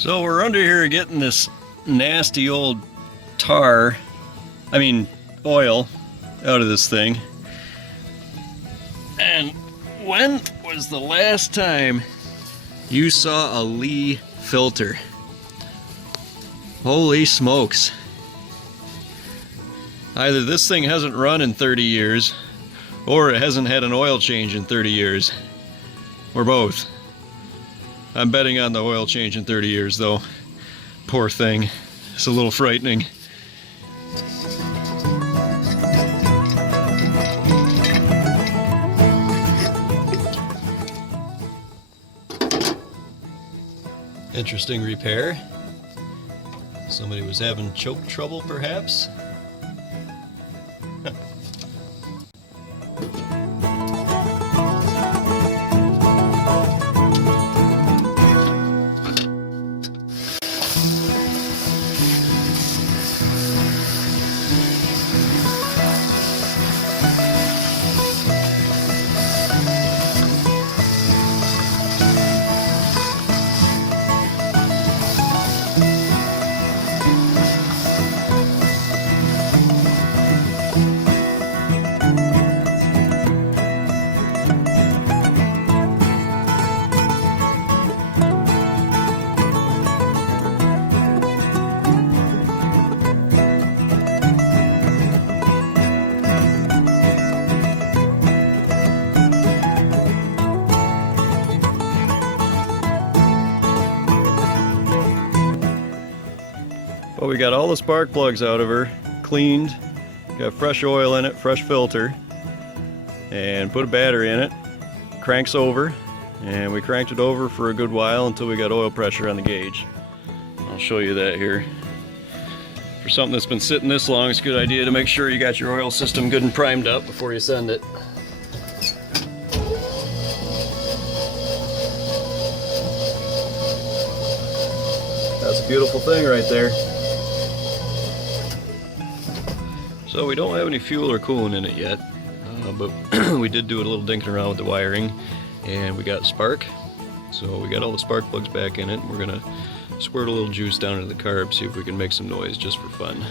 So we're under here getting this nasty old oil out of this thing. And when was the last time you saw a Lee filter? Holy smokes. Either this thing hasn't run in 30 years, or it hasn't had an oil change in 30 years. Or both. I'm betting on the oil change in 30 years though. Poor thing. It's a little frightening. Interesting repair. Somebody was having choke trouble perhaps? Well, we got all the spark plugs out of her, cleaned, got fresh oil in it, fresh filter, and put a battery in it, cranks over, and we cranked it over for a good while until we got oil pressure on the gauge. I'll show you that here. For something that's been sitting this long, it's a good idea to make sure you got your oil system good and primed up before you send it. That's a beautiful thing right there. So we don't have any fuel or coolant in it yet, but we did do a little dinking around with the wiring, and we got spark. So we got all the spark plugs back in it. We're gonna squirt a little juice down into the carb, see if we can make some noise just for fun.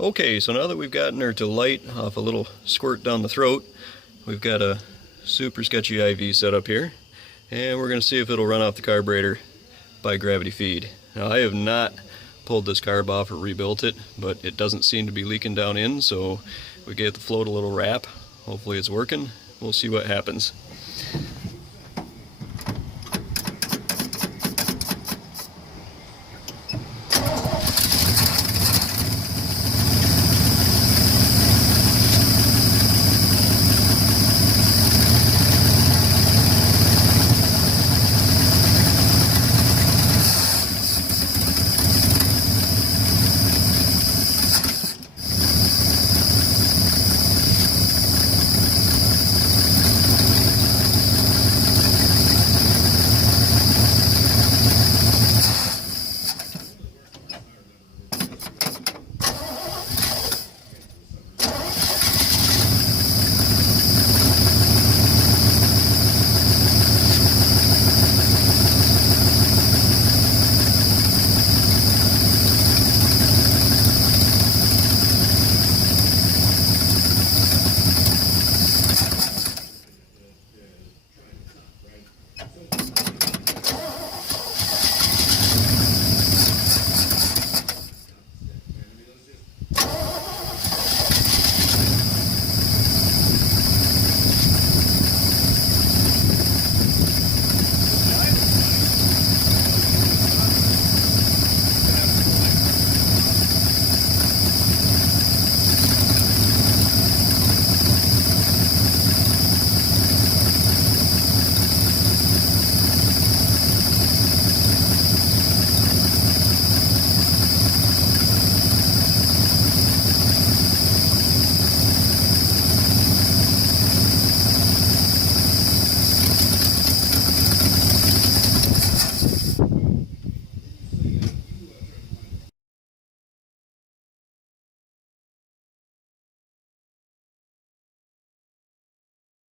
Okay, so now that we've gotten her to light off a little squirt down the throat, we've got a super sketchy IV set up here, and we're going to see if it'll run off the carburetor by gravity feed. Now, I have not pulled this carb off or rebuilt it, but it doesn't seem to be leaking down in, so we gave the float a little wrap. Hopefully it's working. We'll see what happens.